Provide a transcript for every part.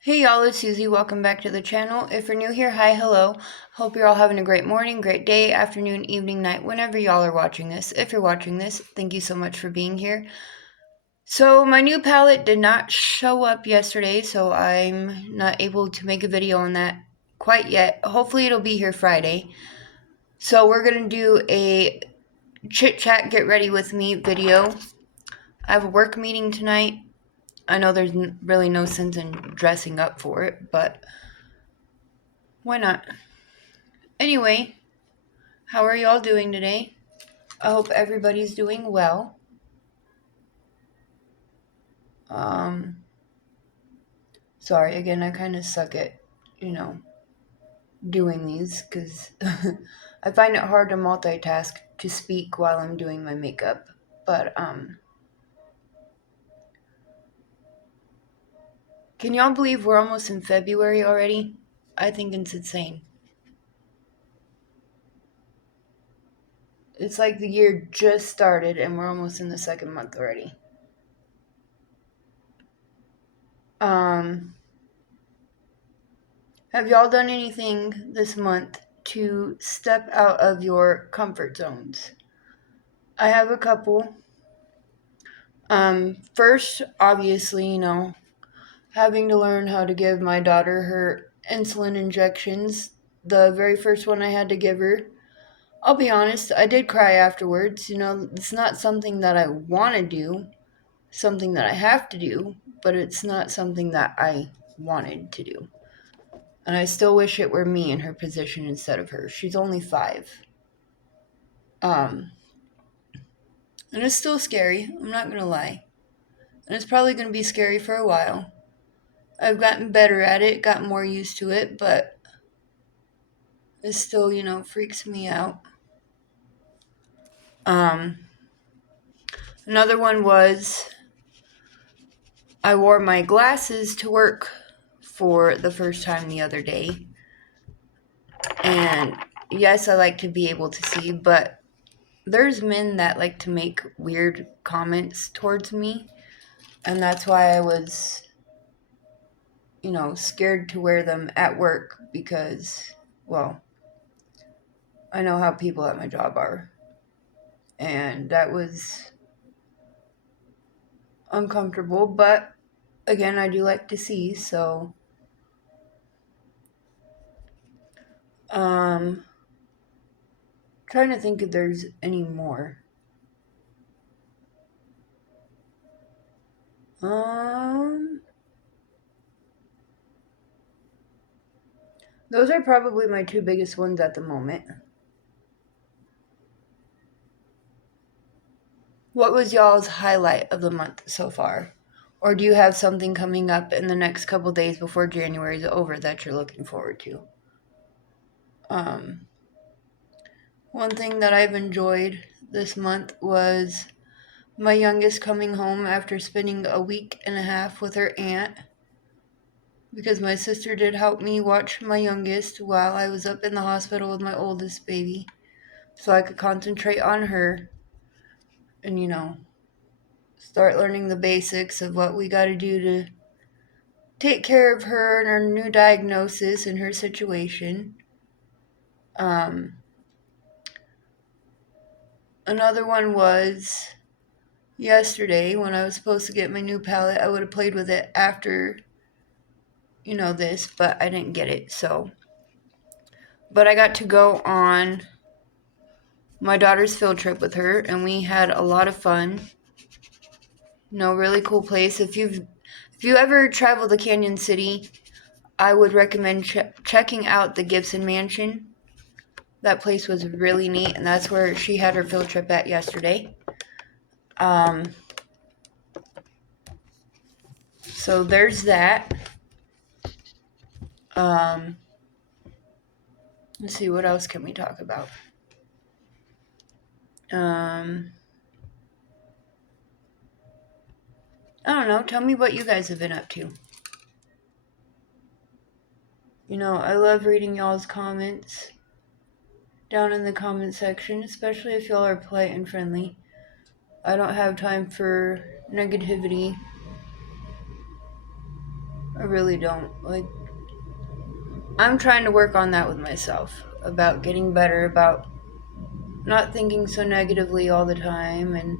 Hey y'all, it's Susie. Welcome back to the channel. If you're new here, hi, hello. Hope you're all having a great morning, great day, afternoon, evening, night, whenever y'all are watching this. If you're watching this, thank you so much for being here. So my new palette did not show up yesterday, so I'm not able to make a video on that quite yet. Hopefully it'll be here Friday. So we're going to do a chit chat, get ready with me video. I have a work meeting tonight. I know there's really no sense in dressing up for it, but why not? Anyway, how are y'all doing today? I hope everybody's doing well. Sorry, again, I kind of suck at, doing these because I find it hard to multitask to speak while I'm doing my makeup. But, can y'all believe we're almost in February already? I think it's insane. It's like the year just started and we're almost in the second month already. Have y'all done anything this month to step out of your comfort zones? I have a couple. First, obviously, having to learn how to give my daughter her insulin injections. The very first one I had to give her, I'll be honest, I did cry afterwards. It's not something that I want to do, something that I have to do, but it's not something that I wanted to do. And I still wish it were me in her position instead of her. She's only 5. And it's still scary, I'm not going to lie. And it's probably going to be scary for a while. I've gotten better at it, gotten more used to it, but it still, freaks me out. Another one was I wore my glasses to work for the first time the other day. And yes, I like to be able to see, but there's men that like to make weird comments towards me. And that's why I was, scared to wear them at work because, well, I know how people at my job are. And that was uncomfortable, but again, I do like to see, so trying to think if there's any more. Those are probably my 2 biggest ones at the moment. What was y'all's highlight of the month so far? Or do you have something coming up in the next couple days before January is over that you're looking forward to? One thing that I've enjoyed this month was my youngest coming home after spending a week and a half with her aunt, because my sister did help me watch my youngest while I was up in the hospital with my oldest baby, so I could concentrate on her and, start learning the basics of what we got to do to take care of her and her new diagnosis and her situation. Another one was yesterday when I was supposed to get my new palette. I would have played with it after, this, but I didn't get it, so. But I got to go on my daughter's field trip with her, and we had a lot of fun. Really cool place. If you ever travel to Canyon City, I would recommend checking out the Gibson Mansion. That place was really neat, and that's where she had her field trip at yesterday. So there's that. Let's see, what else can we talk about? I don't know. Tell me what you guys have been up to. I love reading y'all's comments down in the comment section, especially if y'all are polite and friendly. I don't have time for negativity or really don't. Like, I'm trying to work on that with myself about getting better, about not thinking so negatively all the time and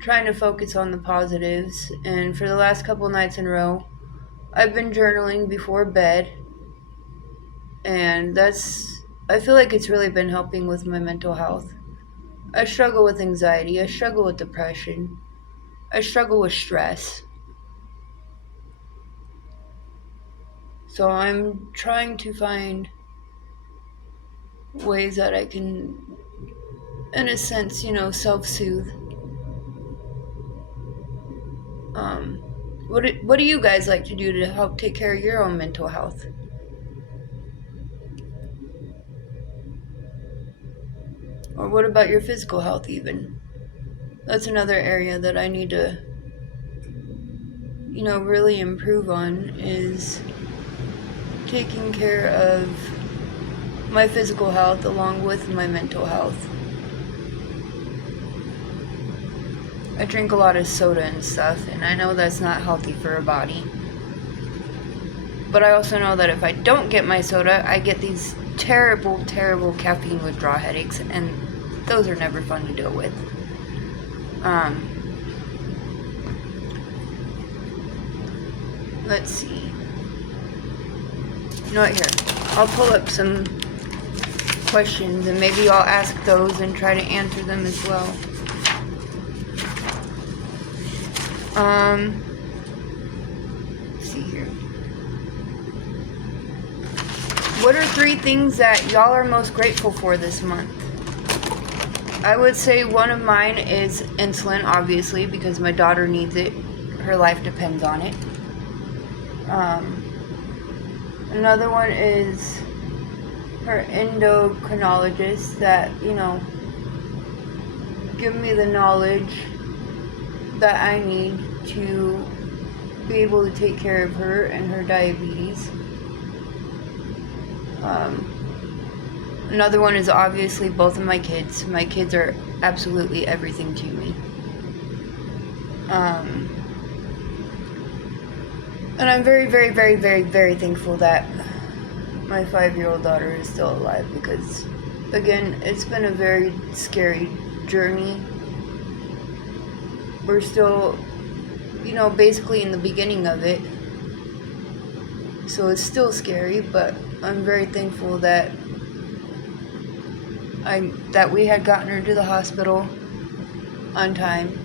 trying to focus on the positives. And for the last couple nights in a row, I've been journaling before bed, and I feel like it's really been helping with my mental health. I struggle with anxiety, I struggle with depression, I struggle with stress. So I'm trying to find ways that I can, in a sense, self soothe. Um, what do you guys like to do to help take care of your own mental health? Or what about your physical health, even? That's another area that I need to, really improve on is taking care of my physical health along with my mental health. I drink a lot of soda and stuff, and I know that's not healthy for a body. But I also know that if I don't get my soda, I get these terrible, terrible caffeine withdrawal headaches, and those are never fun to deal with. Let's see. You know what, here. I'll pull up some questions, and maybe I'll ask those and try to answer them as well. Let's see here. What are 3 things that y'all are most grateful for this month? I would say one of mine is insulin, obviously, because my daughter needs it. Her life depends on it. Another one is her endocrinologist that, give me the knowledge that I need to be able to take care of her and her diabetes. Another one is obviously both of my kids. My kids are absolutely everything to me. And I'm very, very, very, very, very thankful that my 5-year-old daughter is still alive because, again, it's been a very scary journey. We're still, basically in the beginning of it. So it's still scary, but I'm very thankful that we had gotten her to the hospital on time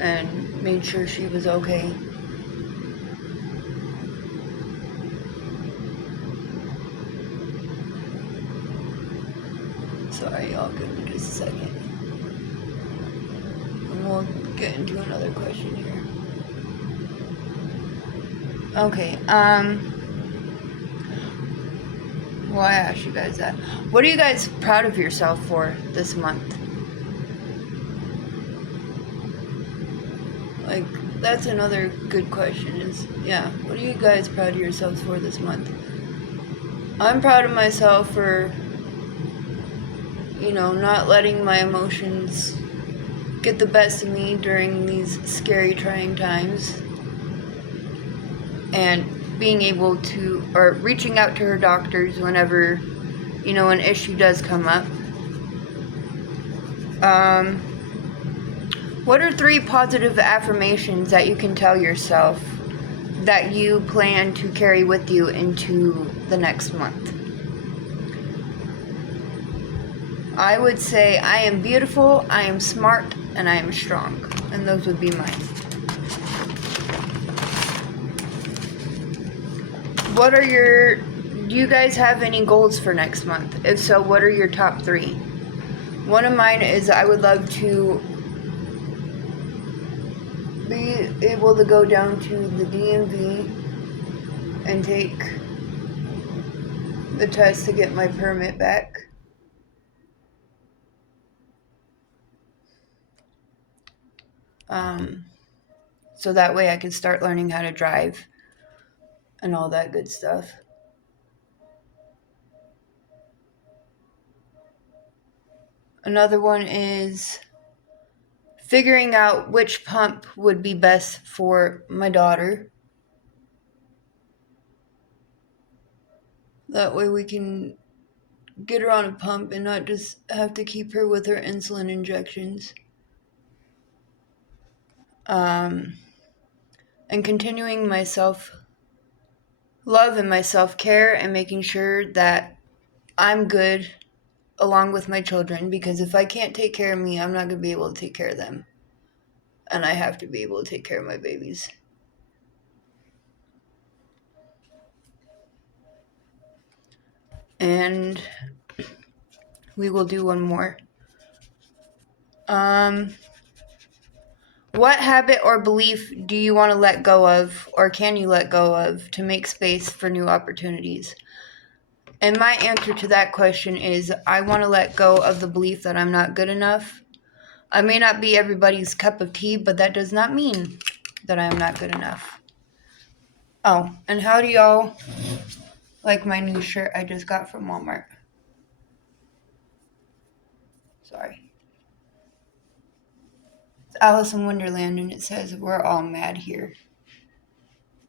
and made sure she was okay. Sorry, y'all, give me just a second. And we'll get into another question here. Okay, well, I asked you guys that. What are you guys proud of yourself for this month? Like, that's another good question is, what are you guys proud of yourselves for this month? I'm proud of myself for, not letting my emotions get the best of me during these scary, trying times. And being able to, or reaching out to her doctors whenever, an issue does come up. What are 3 positive affirmations that you can tell yourself that you plan to carry with you into the next month? I would say, I am beautiful, I am smart, and I am strong. And those would be mine. Do you guys have any goals for next month? If so, what are your top 3? One of mine is I would love to be able to go down to the DMV and take the test to get my permit back. So that way I can start learning how to drive and all that good stuff. Another one is figuring out which pump would be best for my daughter That way we can get her on a pump and not just have to keep her with her insulin injections. And continuing my self love and my self care and making sure that I'm good along with my children, because if I can't take care of me, I'm not going to be able to take care of them. And I have to be able to take care of my babies. And we will do one more. What habit or belief do you want to let go of, or can you let go of, to make space for new opportunities? And my answer to that question is I want to let go of the belief that I'm not good enough. I may not be everybody's cup of tea, but that does not mean that I am not good enough. Oh, and how do y'all like my new shirt I just got from Walmart? Sorry. It's Alice in Wonderland, and it says, "We're all mad here."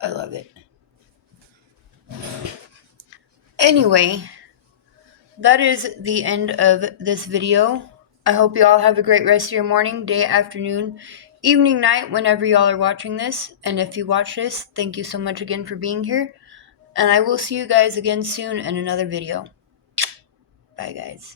I love it. Anyway, that is the end of this video. I hope you all have a great rest of your morning, day, afternoon, evening, night, whenever y'all are watching this. And if you watch this, thank you so much again for being here. And I will see you guys again soon in another video. Bye, guys.